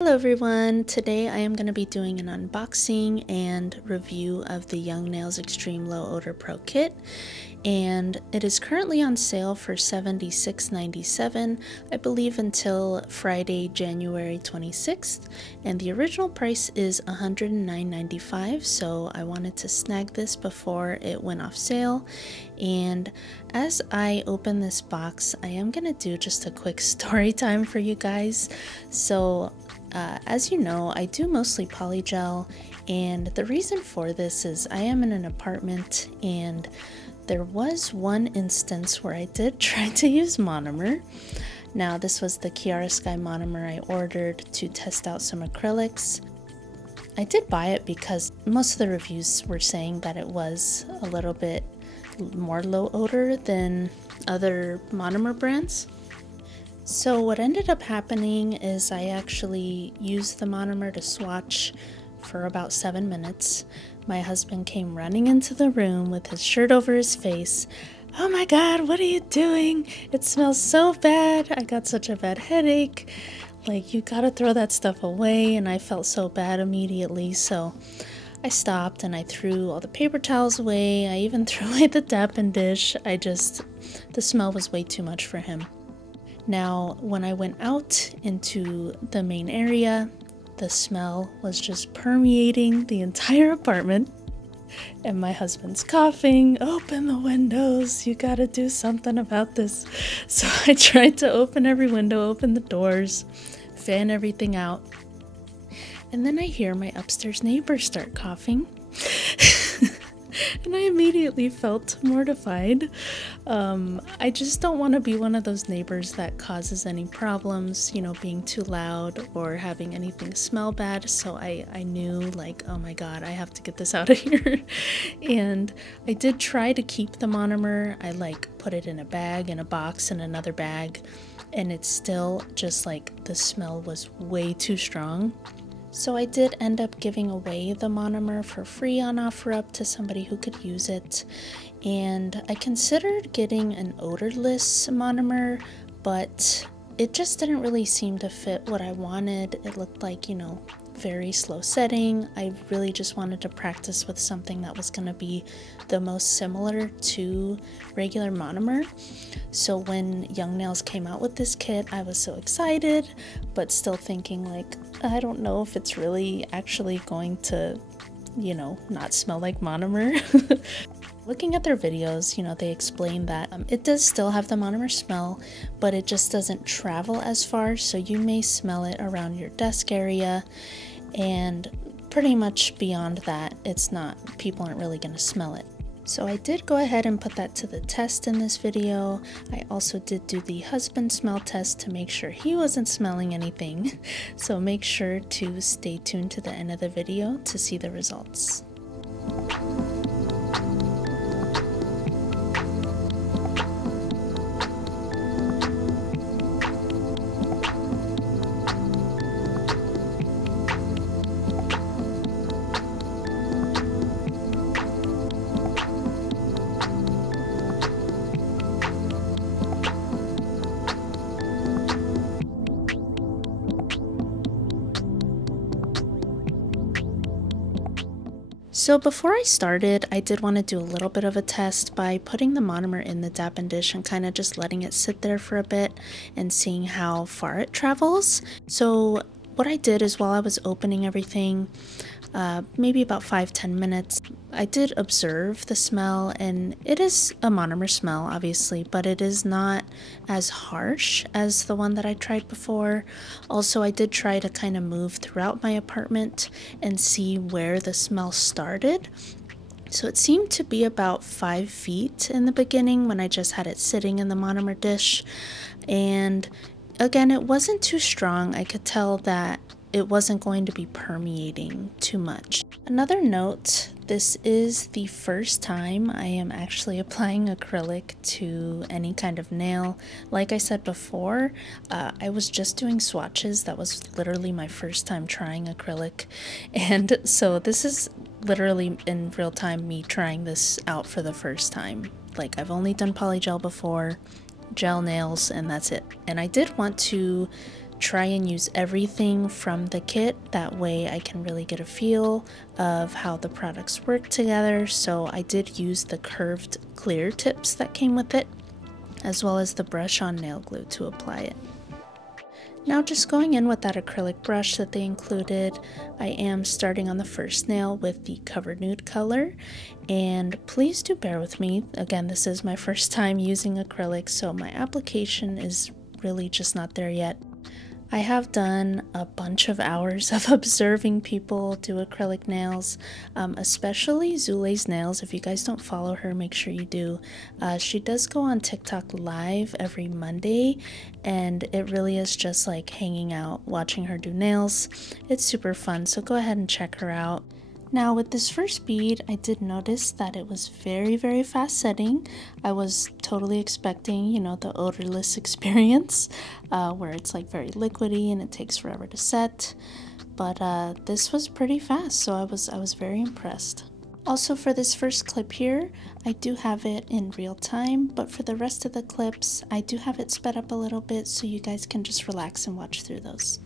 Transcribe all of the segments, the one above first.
Hello everyone, today I am going to be doing an unboxing and review of the Young Nails Extreme Low Odor Pro Kit, and it is currently on sale for $76.97, I believe until Friday, January 26th, and the original price is $109.95, so I wanted to snag this before it went off sale. And as I open this box, I am going to do just a quick story time for you guys. So as you know, I do mostly polygel, and the reason for this is I am in an apartment, and there was one instance where I did try to use monomer. Now this was the Kiara Sky monomer I ordered to test out some acrylics. I did buy it because most of the reviews were saying that it was a little bit more low odor than other monomer brands. So what ended up happening is I actually used the monomer to swatch for about 7 minutes. My husband came running into the room with his shirt over his face. "Oh my god, what are you doing? It smells so bad. I got such a bad headache. Like, you gotta throw that stuff away." And I felt so bad immediately, so I stopped and I threw all the paper towels away. I even threw away the Dappen dish. The smell was way too much for him. Now, when I went out into the main area, the smell was just permeating the entire apartment. And my husband's coughing, "Open the windows, you gotta do something about this." So I tried to open every window, open the doors, fan everything out. And then I hear my upstairs neighbor start coughing. And I immediately felt mortified. I just don't want to be one of those neighbors that causes any problems, you know, being too loud or having anything smell bad. So I knew, like, oh my god, I have to get this out of here. And I did try to keep the monomer. I put it in a bag, in a box, in another bag, and it's still just like the smell was way too strong. So I did end up giving away the monomer for free on OfferUp to somebody who could use it. And I considered getting an odorless monomer, but it just didn't really seem to fit what I wanted. It looked like, you know, very slow setting. I really just wanted to practice with something that was going to be the most similar to regular monomer. So when Young Nails came out with this kit, I was so excited, but still thinking, like, I don't know if it's really actually going to, you know, not smell like monomer. Looking at their videos, you know, they explain that it does still have the monomer smell, but it just doesn't travel as far, so you may smell it around your desk area, and pretty much beyond that, people aren't really going to smell it. So I did go ahead and put that to the test in this video. I also did do the husband smell test to make sure he wasn't smelling anything. So make sure to stay tuned to the end of the video to see the results. So before I started, I did want to do a little bit of a test by putting the monomer in the Dappen dish and kind of just letting it sit there for a bit and seeing how far it travels. So what I did is, while I was opening everything, maybe about 5-10 minutes, I did observe the smell, and it is a monomer smell, obviously, but it is not as harsh as the one that I tried before. Also, I did try to kind of move throughout my apartment and see where the smell started. So it seemed to be about 5 feet in the beginning when I just had it sitting in the monomer dish. And again, it wasn't too strong. I could tell that it wasn't going to be permeating too much. Another note, this is the first time I am actually applying acrylic to any kind of nail. Like I said before, I was just doing swatches. That was literally my first time trying acrylic. And so this is literally in real time me trying this out for the first time. Like, I've only done polygel before, gel nails, and that's it. And I did want to try and use everything from the kit. That way I can really get a feel of how the products work together. So I did use the curved clear tips that came with it, as well as the brush on nail glue to apply it. Now just going in with that acrylic brush that they included, I am starting on the first nail with the Cover Nude color, and please do bear with me. Again, this is my first time using acrylic, so my application is really just not there yet. I have done a bunch of hours of observing people do acrylic nails, especially Zule's Nails. If you guys don't follow her, make sure you do. She does go on TikTok live every Monday, and it really is just like hanging out, watching her do nails. It's super fun, so go ahead and check her out. Now with this first bead, I did notice that it was very fast setting. I was totally expecting, you know, the odorless experience, where it's like very liquidy and it takes forever to set. But this was pretty fast, so I was very impressed. Also for this first clip here, I do have it in real time, but for the rest of the clips, I do have it sped up a little bit so you guys can just relax and watch through those.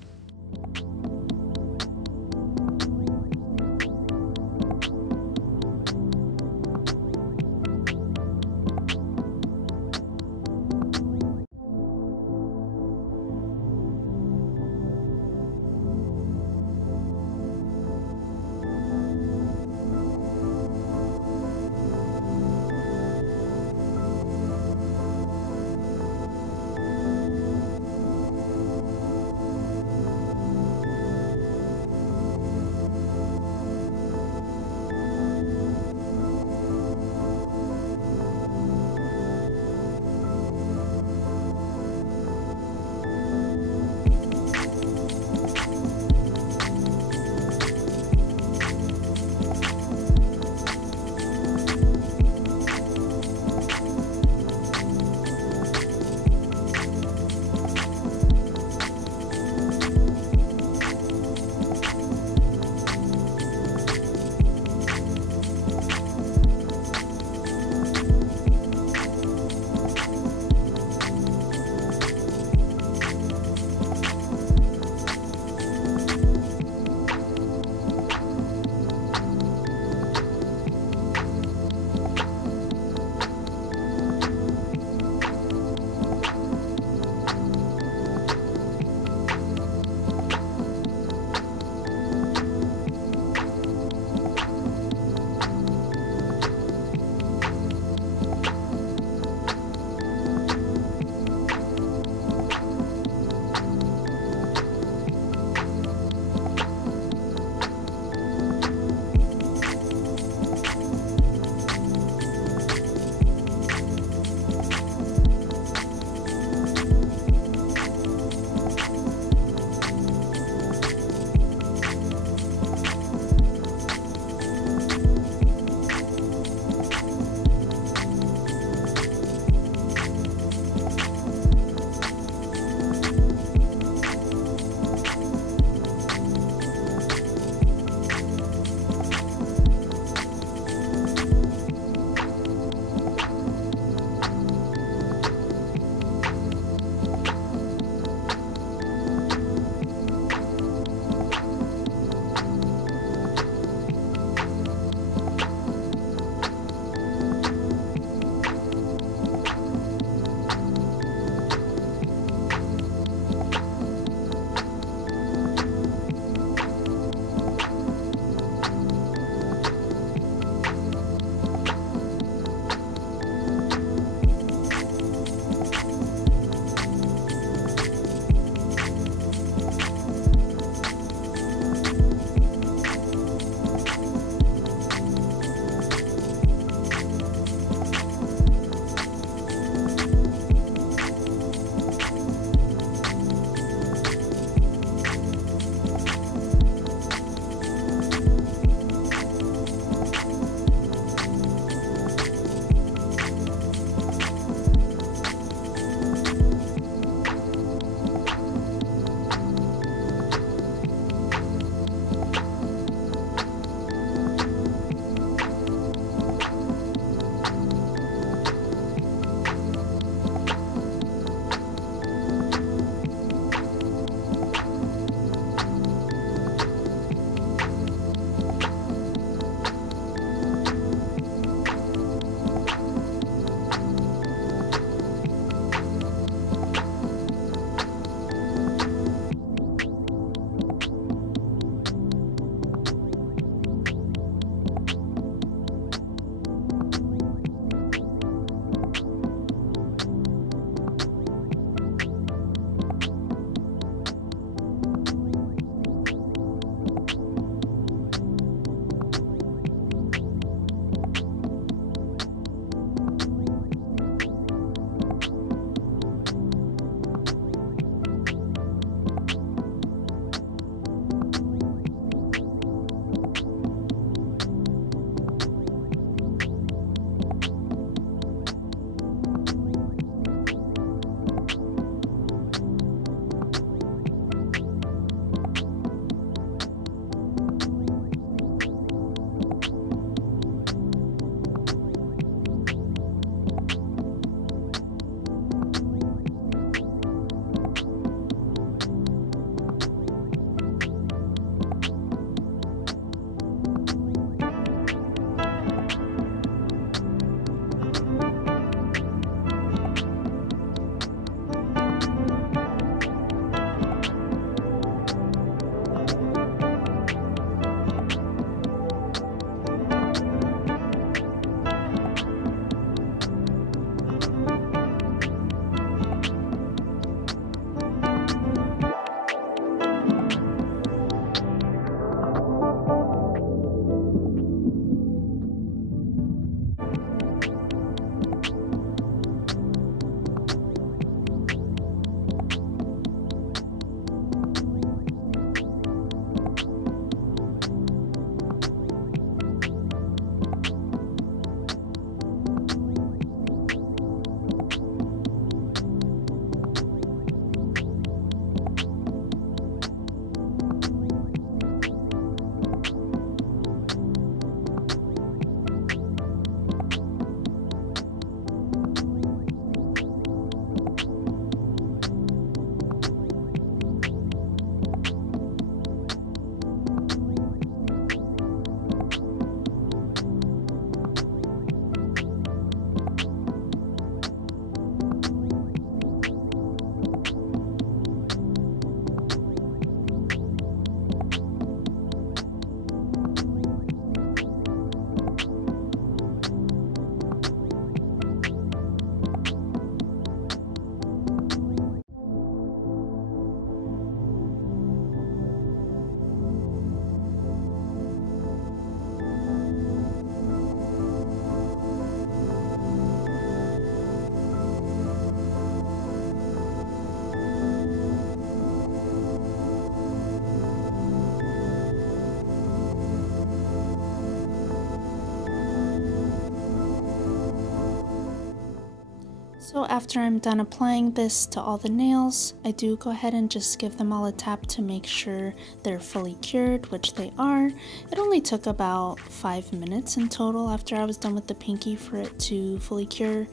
So after I'm done applying this to all the nails, I do go ahead and just give them all a tap to make sure they're fully cured, which they are. It only took about 5 minutes in total after I was done with the pinky for it to fully cure.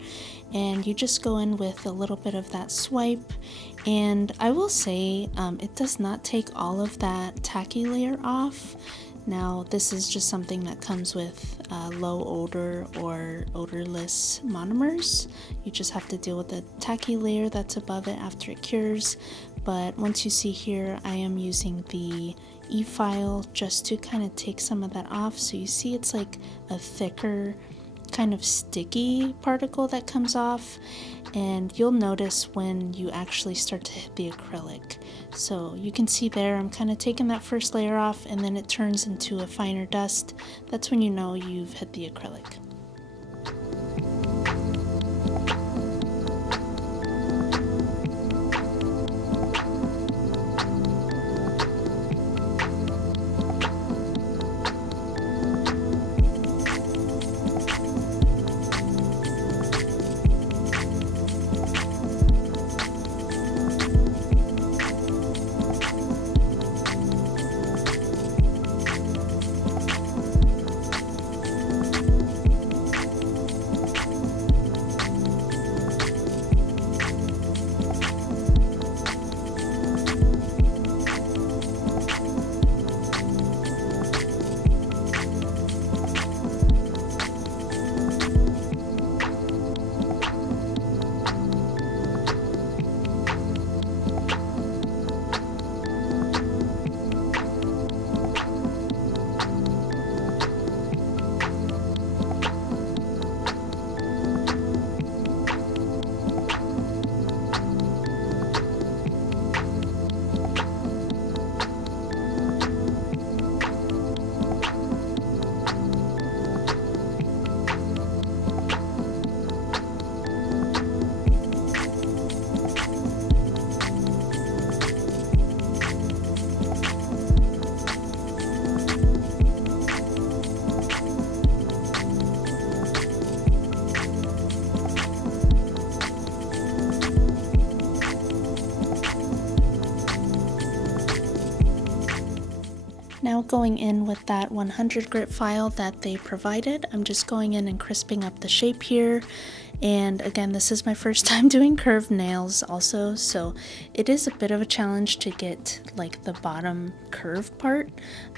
And you just go in with a little bit of that swipe. And I will say it does not take all of that tacky layer off. Now this is just something that comes with low odor or odorless monomers. You just have to deal with the tacky layer that's above it after it cures. But once you see here, I am using the e-file just to kind of take some of that off. So you see it's like a thicker kind of sticky particle that comes off, and you'll notice when you actually start to hit the acrylic. So you can see there I'm kind of taking that first layer off, and then it turns into a finer dust. That's when you know you've hit the acrylic. Now going in with that 100 grit file that they provided, I'm just going in and crisping up the shape here. And again, this is my first time doing curved nails also, so it is a bit of a challenge to get like the bottom curved part,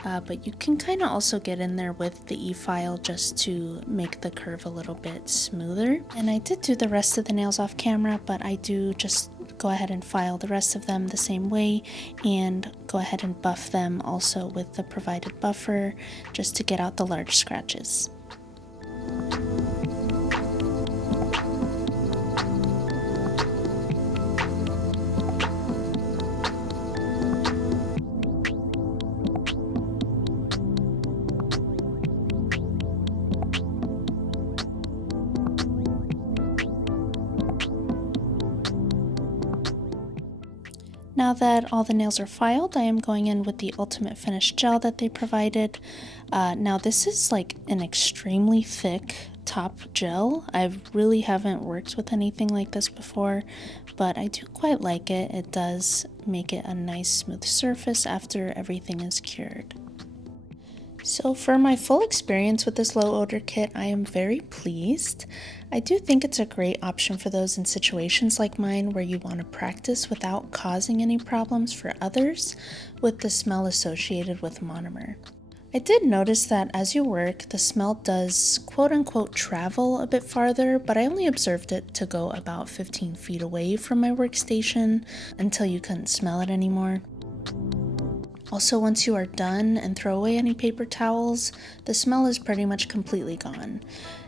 but you can kind of also get in there with the e-file just to make the curve a little bit smoother. And I did do the rest of the nails off camera, but I do just go ahead and file the rest of them the same way and go ahead and buff them also with the provided buffer just to get out the large scratches. Now that all the nails are filed, I am going in with the Ultimate Finish gel that they provided. Now this is like an extremely thick top gel. I really haven't worked with anything like this before, but I do quite like it. It does make it a nice smooth surface after everything is cured. So for my full experience with this low odor kit, I am very pleased. I do think it's a great option for those in situations like mine where you want to practice without causing any problems for others with the smell associated with monomer. I did notice that as you work, the smell does quote-unquote travel a bit farther, but I only observed it to go about 15 feet away from my workstation until you couldn't smell it anymore. Also, once you are done and throw away any paper towels, the smell is pretty much completely gone.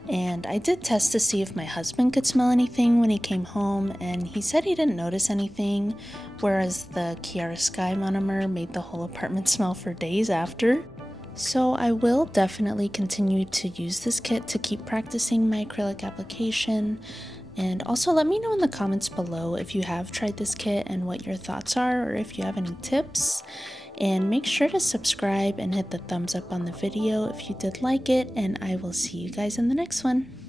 And I did test to see if my husband could smell anything when he came home, and he said he didn't notice anything, whereas the Kiara Sky monomer made the whole apartment smell for days after. So I will definitely continue to use this kit to keep practicing my acrylic application. And also let me know in the comments below if you have tried this kit and what your thoughts are, or if you have any tips. And make sure to subscribe and hit the thumbs up on the video if you did like it, and I will see you guys in the next one.